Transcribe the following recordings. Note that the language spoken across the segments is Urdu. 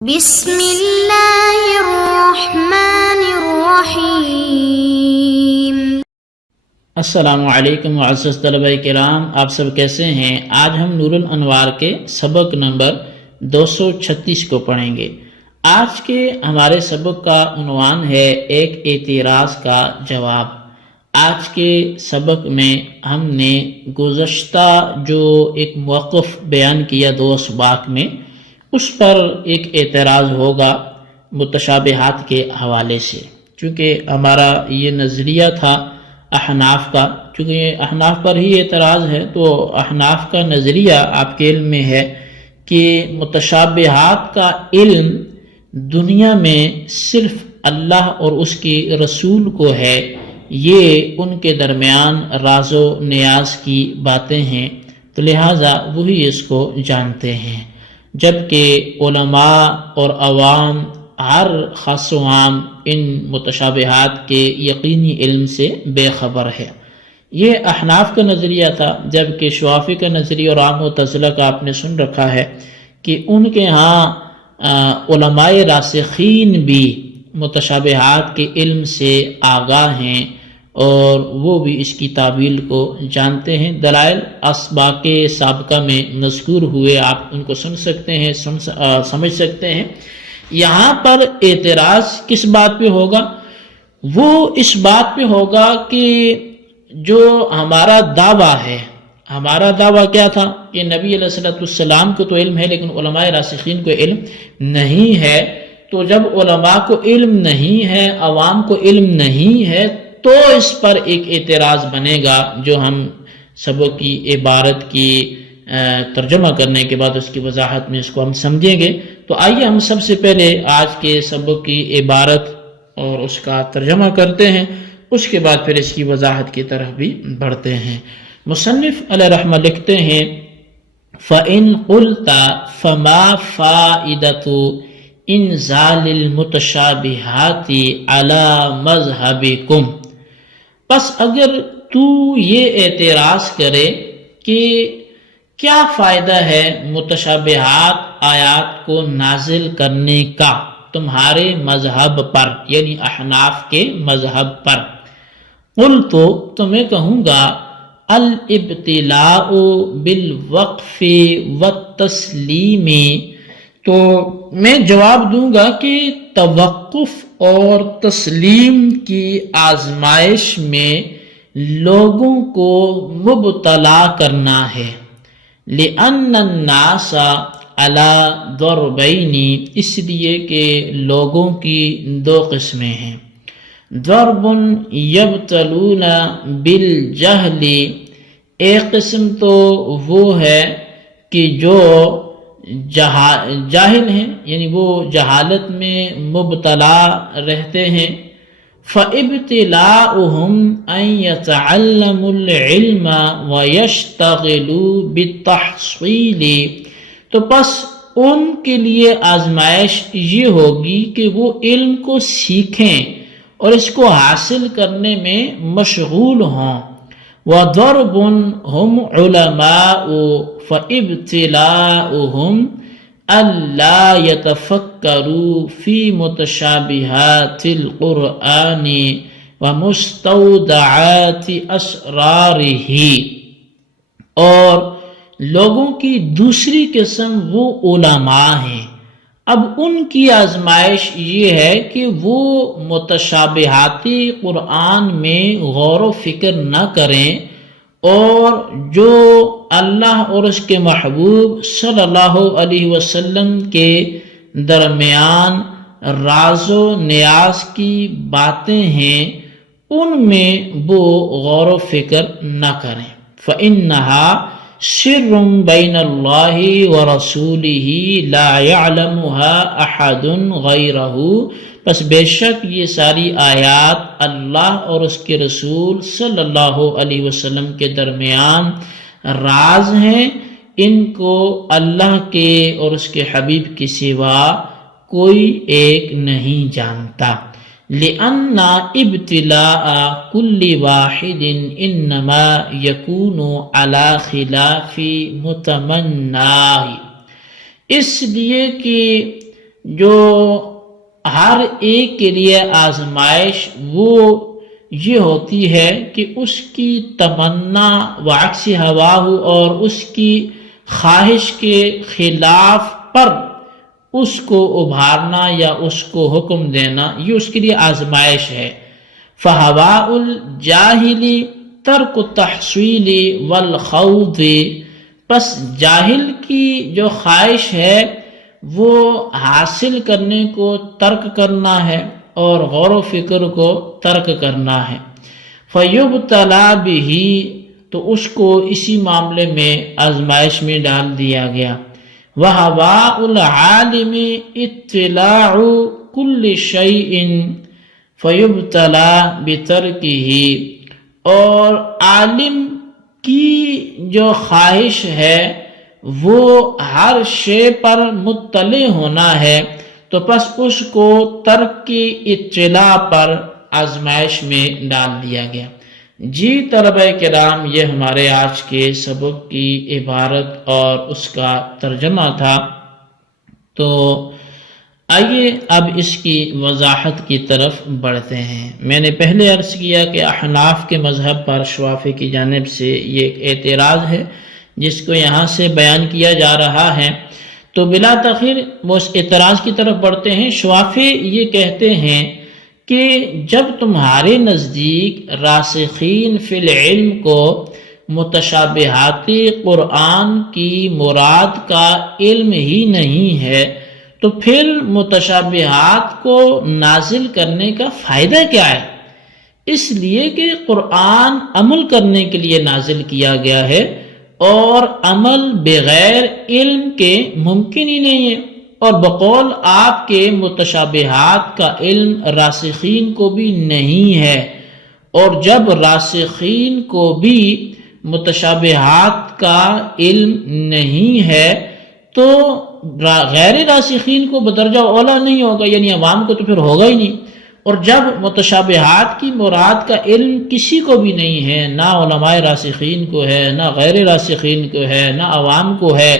بسم اللہ الرحمن الرحیم۔ السلام علیکم معزز طلبہ کرام، آپ سب کیسے ہیں؟ آج ہم نور الانوار کے سبق نمبر 236 کو پڑھیں گے۔ آج کے ہمارے سبق کا عنوان ہے ایک اعتراض کا جواب۔ آج کے سبق میں ہم نے گزشتہ جو ایک موقف بیان کیا 2 اسباق میں، اس پر ایک اعتراض ہوگا متشابہات کے حوالے سے، چونکہ ہمارا یہ نظریہ تھا احناف کا۔ چونکہ احناف پر ہی اعتراض ہے تو احناف کا نظریہ آپ کے علم میں ہے کہ متشابہات کا علم دنیا میں صرف اللہ اور اس کی رسول کو ہے، یہ ان کے درمیان راز و نیاز کی باتیں ہیں، تو لہٰذا وہی اس کو جانتے ہیں، جبکہ علماء اور عوام ہر خاص و عام ان متشابہات کے یقینی علم سے بے خبر ہے۔ یہ احناف کا نظریہ تھا، جبکہ شوافی کا نظریہ اور عام معتزلہ کا آپ نے سن رکھا ہے کہ ان کے ہاں علماء راسخین بھی متشابہات کے علم سے آگاہ ہیں اور وہ بھی اس کی تعویل کو جانتے ہیں۔ دلائل اسباق سابقہ میں مذکور ہوئے، آپ ان کو سن سکتے ہیں، سمجھ سکتے ہیں۔ یہاں پر اعتراض کس بات پہ ہوگا؟ وہ اس بات پہ ہوگا کہ جو ہمارا دعویٰ ہے، ہمارا دعویٰ کیا تھا کہ نبی علیہ السلام کو تو علم ہے لیکن علماء راسخین کو علم نہیں ہے، تو جب علماء کو علم نہیں ہے، عوام کو علم نہیں ہے، تو اس پر ایک اعتراض بنے گا جو ہم سبق کی عبارت کی ترجمہ کرنے کے بعد اس کی وضاحت میں اس کو ہم سمجھیں گے۔ تو آئیے ہم سب سے پہلے آج کے سبق کی عبارت اور اس کا ترجمہ کرتے ہیں، اس کے بعد پھر اس کی وضاحت کی طرف بھی بڑھتے ہیں۔ مصنف علیہ رحمہ لکھتے ہیں فَإِن قُلْتَ فَمَا فَائِدَةُ إِنزَالِ الْمُتَشَابِهَاتِ عَلَى مَذْهَبِكُمْ، پس اگر تو یہ اعتراض کرے کہ کیا فائدہ ہے متشابہات آیات کو نازل کرنے کا تمہارے مذہب پر، یعنی احناف کے مذہب پر، تو میں کہوں گا الابتلاء بالوقف والتسلیم، تو میں جواب دوں گا کہ توقف اور تسلیم کی آزمائش میں لوگوں کو مبتلا کرنا ہے۔ لِأَنَّ النَّاسَ عَلَى ضَرْبَيْنِ، اس لیے کہ لوگوں کی 2 قسمیں ہیں۔ ضرب یبتلون بالجہل، ایک قسم تو وہ ہے کہ جو جاہل ہیں، یعنی وہ جہالت میں مبتلا رہتے ہیں۔ فَإِبْتِلَاؤُهُمْ أَن يَتَعَلَّمُوا الْعِلْمَ وَيَشْتَغِلُوا بِالتَّحْصِيلِ، تو پس ان کے لیے آزمائش یہ ہوگی کہ وہ علم کو سیکھیں اور اس کو حاصل کرنے میں مشغول ہوں۔ وَضَرْبٌ هُمْ عُلَمَاءُ فَإِبْتِلَاؤُهُمْ أَلَّا يَتَفَكَّرُوا فِي مُتَشَابِهَاتِ الْقُرْآنِ وَمُسْتَوْدَعَاتِ أَسْرَارِهِ، اور لوگوں کی دوسری قسم وہ علماء ہیں۔ اب ان کی آزمائش یہ ہے کہ وہ متشابہات قرآن میں غور و فکر نہ کریں اور جو اللہ اور اس کے محبوب صلی اللہ علیہ وسلم کے درمیان راز و نیاز کی باتیں ہیں ان میں وہ غور و فکر نہ کریں۔ فَإِنَّهَا سِرٌ بَيْنَ اللَّهِ وَرَسُولِهِ لَا يَعْلَمُهَا أَحَدٌ غَيْرَهُ، پس بے شک یہ ساری آیات اللہ اور اس کے رسول صلی اللہ علیہ وسلم کے درمیان راز ہیں، ان کو اللہ کے اور اس کے حبیب کے سوا کوئی ایک نہیں جانتا۔ لِأَنَّ ابْتِلَاءَ كُلِّ وَاحِدٍ إِنَّمَا يَكُونُ عَلَى خِلَافِ مُتَمَنَّاهِ، اس لیے کہ جو ہر ایک کے لیے آزمائش وہ یہ ہوتی ہے کہ اس کی تمنا وعکس ہوا ہو اور اس کی خواہش کے خلاف پر اس کو ابھارنا یا اس کو حکم دینا، یہ اس کے لیے آزمائش ہے۔ فہواء الجاہلی ترک التحصیل والخوض، پس جاہل کی جو خواہش ہے وہ حاصل کرنے کو ترک کرنا ہے اور غور و فکر کو ترک کرنا ہے۔ فیبتلا بہ، تو اس کو اسی معاملے میں آزمائش میں ڈال دیا گیا۔ وہواء العالم اطلاع کل شیء فیبتلا بترکہ، اور عالم کی جو خواہش ہے وہ ہر شے پر مطلع ہونا ہے، تو پس اس کو ترک کی اطلاع پر آزمائش میں ڈال دیا گیا۔ جی طلبہ کرام، یہ ہمارے آج کے سبق کی عبارت اور اس کا ترجمہ تھا۔ تو آئیے اب اس کی وضاحت کی طرف بڑھتے ہیں۔ میں نے پہلے عرض کیا کہ احناف کے مذہب پر شوافی کی جانب سے یہ ایک اعتراض ہے جس کو یہاں سے بیان کیا جا رہا ہے، تو بلا تاخیر وہ اس اعتراض کی طرف بڑھتے ہیں۔ شوافی یہ کہتے ہیں کہ جب تمہارے نزدیک راسخین فی العلم کو متشابہات قرآن کی مراد کا علم ہی نہیں ہے، تو پھر متشابہات کو نازل کرنے کا فائدہ کیا ہے؟ اس لیے کہ قرآن عمل کرنے کے لیے نازل کیا گیا ہے، اور عمل بغیر علم کے ممکن ہی نہیں ہے۔ اور بقول آپ کے متشابہات کا علم راسخین کو بھی نہیں ہے، اور جب راسخین کو بھی متشابہات کا علم نہیں ہے تو غیر راسخین کو بدرجہ اولا نہیں ہوگا، یعنی عوام کو تو پھر ہوگا ہی نہیں۔ اور جب متشابہات کی مراد کا علم کسی کو بھی نہیں ہے، نہ علماء راسخین کو ہے، نہ غیر راسخین کو ہے، نہ عوام کو ہے،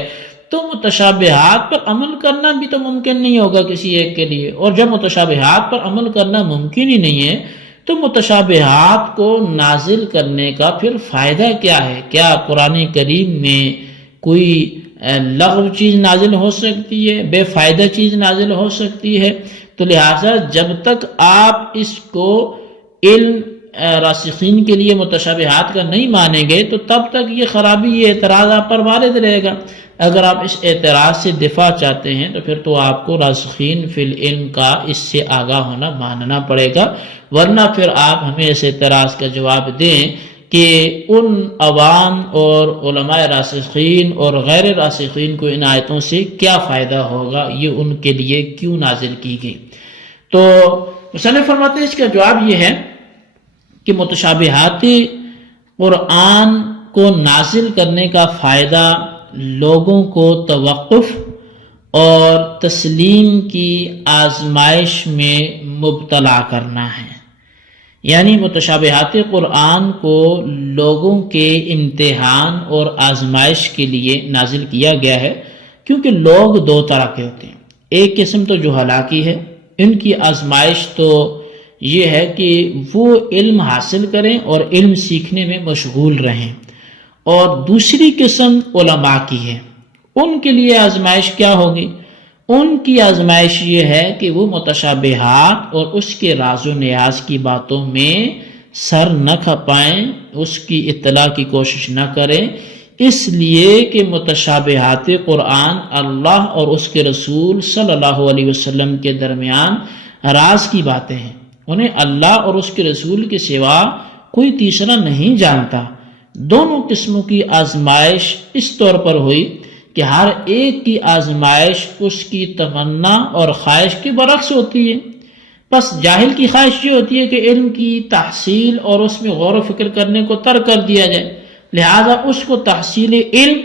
تو متشابہات پر عمل کرنا بھی تو ممکن نہیں ہوگا کسی ایک کے لیے۔ اور جب متشابہات پر عمل کرنا ممکن ہی نہیں ہے تو متشابہات کو نازل کرنے کا پھر فائدہ کیا ہے؟ کیا قرآن کریم میں کوئی لغو چیز نازل ہو سکتی ہے، بے فائدہ چیز نازل ہو سکتی ہے؟ تو لہٰذا جب تک آپ اس کو علم راسخین کے لیے متشابہات کا نہیں مانیں گے تو تب تک یہ خرابی، یہ اعتراض آپ پر وارد رہے گا۔ اگر آپ اس اعتراض سے دفاع چاہتے ہیں تو پھر تو آپ کو راسخین فی العلم کا اس سے آگاہ ہونا ماننا پڑے گا، ورنہ پھر آپ ہمیں اس اعتراض کا جواب دیں کہ ان عوام اور علماء راسخین اور غیر راسخین کو ان آیتوں سے کیا فائدہ ہوگا، یہ ان کے لیے کیوں نازل کی گئی۔ تو مصنف فرماتے ہیں اس کا جواب یہ ہے کہ متشابہات قرآن کو نازل کرنے کا فائدہ لوگوں کو توقف اور تسلیم کی آزمائش میں مبتلا کرنا ہے۔ یعنی متشابہات قرآن کو لوگوں کے امتحان اور آزمائش کے لیے نازل کیا گیا ہے، کیونکہ لوگ دو طرح کے ہوتے ہیں۔ ایک قسم تو جو ہلاکی ہے، ان کی آزمائش تو یہ ہے کہ وہ علم حاصل کریں اور علم سیکھنے میں مشغول رہیں، اور دوسری قسم علماء کی ہے۔ ان کے لیے آزمائش کیا ہوگی؟ ان کی آزمائش یہ ہے کہ وہ متشابہات اور اس کے راز و نیاز کی باتوں میں سر نہ کھپائیں، اس کی اطلاع کی کوشش نہ کریں، اس لیے کہ متشابہات قرآن اللہ اور اس کے رسول صلی اللہ علیہ وسلم کے درمیان راز کی باتیں ہیں، انہیں اللہ اور اس کے رسول کے سوا کوئی تیسرا نہیں جانتا۔ دونوں قسموں کی آزمائش اس طور پر ہوئی کہ ہر ایک کی آزمائش اس کی تمنا اور خواہش کے برعکس ہوتی ہے۔ بس جاہل کی خواہش یہ ہوتی ہے کہ علم کی تحصیل اور اس میں غور و فکر کرنے کو ترک کر دیا جائے، لہذا اس کو تحصیل علم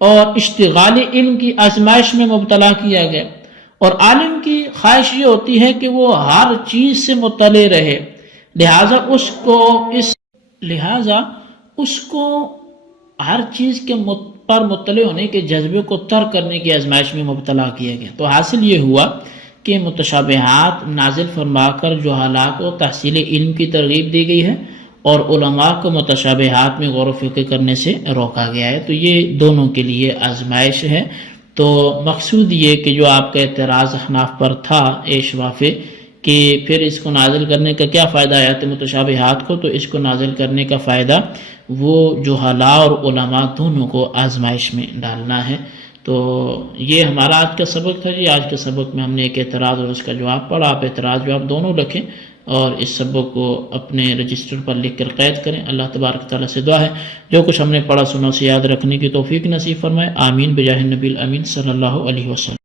اور اشتغال علم کی آزمائش میں مبتلا کیا گیا۔ اور عالم کی خواہش یہ ہوتی ہے کہ وہ ہر چیز سے مطلع رہے، لہذا اس کو ہر چیز کے پر مطلع ہونے کے جذبے کو ترک کرنے کی آزمائش میں مبتلا کیا گیا۔ تو حاصل یہ ہوا کے متشابہات نازل فرما کر جہلاء کو تحصیل علم کی ترغیب دی گئی ہے اور علماء کو متشابہات میں غور و فکر کرنے سے روکا گیا ہے۔ تو یہ دونوں کے لیے آزمائش ہے۔ تو مقصود یہ کہ جو آپ کا اعتراض احناف پر تھا شوافے کہ پھر اس کو نازل کرنے کا کیا فائدہ آیات متشابہات کو، تو اس کو نازل کرنے کا فائدہ وہ جہلاء اور علماء دونوں کو آزمائش میں ڈالنا ہے۔ تو یہ ہمارا آج کا سبق تھا جی۔ آج کے سبق میں ہم نے ایک اعتراض اور اس کا جواب پڑھا۔ آپ اعتراض جواب دونوں رکھیں اور اس سبق کو اپنے رجسٹر پر لکھ کر قید کریں۔ اللہ تبارک تعالیٰ سے دعا ہے جو کچھ ہم نے پڑھا سنا اسے یاد رکھنے کی توفیق نصیب فرمائے۔ آمین بجاہ النبی الامین صلی اللہ علیہ وسلم۔